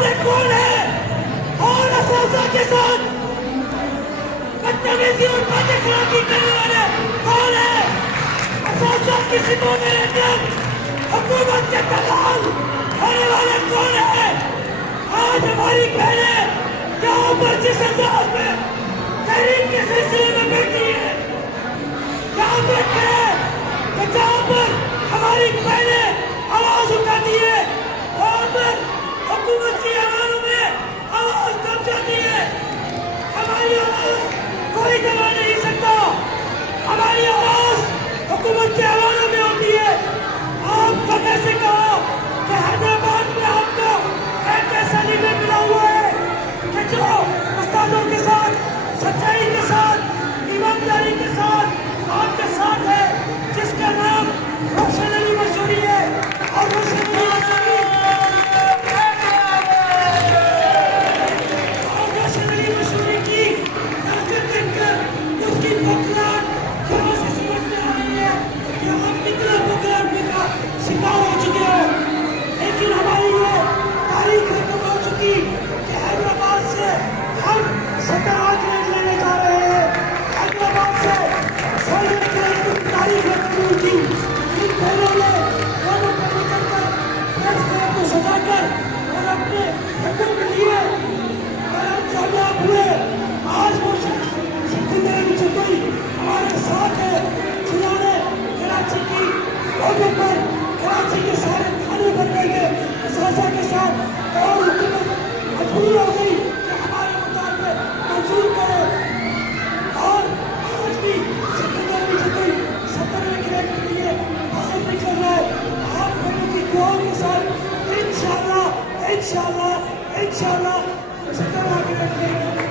वाले कौन है और असासा के साथ बदतमीजी और बातें करने वाले कौन है? असासा की सिमों में रहकर हुकूमत के दलाल होने वाले कौन है? आज हमारी बहनें यहाँ पर जिस अंदाज में तहरीक के सिलसिले में बैठी है, यहाँ बैठे हैं जहाँ पर हमारी बहनें आवाज उठाती है, वहाँ पर हुकूमत की आवाज़ों में आवाज दब जाती है। हमारी आवाज कोई दबा नहीं सकता, हमारी आवाज हुकूमत के आवाज़ों में होती है। आपको कैसे कहो कि हैदराबाद में आपको एक ऐसा लीडर मिला हुआ है कि जो उस्तादों के साथ, सच्चाई के साथ, ईमानदारी के साथ आपके साथ है, जिसका नाम रोशन अली मशहूरी है। और रोशन अली मशहूरी की ताकत देखकर उसकी बकराहट यहाँ से समझ में आ रही है कि हम कितना बकराहट का शिकार हो चुके हैं। लेकिन हमारी ये तारीख खत्म हो चुकी कि हैदराबाद से हम 17 ग्रेड लेने जा रहे हैं। हैदराबाद से 16 ग्रेड की तारीख खत्म हुई थी। इन बहनों ने दोनों पर निकलकर प्रेस क्लब को सजाकर और अपने हुक्म लिए और हम कामयाब हुए। आज वो चुकी हमारे साथ है, जिन्होंने कराची की लोगों पर, कराची के सारे थाने पर गए सासा के साथ, और हुकूमत मजबूर हो गई कि हमारे मुताबिक मंजूर करे। और आज भी कोई 17वें ग्रेड के लिए हासिल नहीं कर रहा है। आप लोगों की दुआओं के साथ इंशाअल्लाह 17वां ग्रेड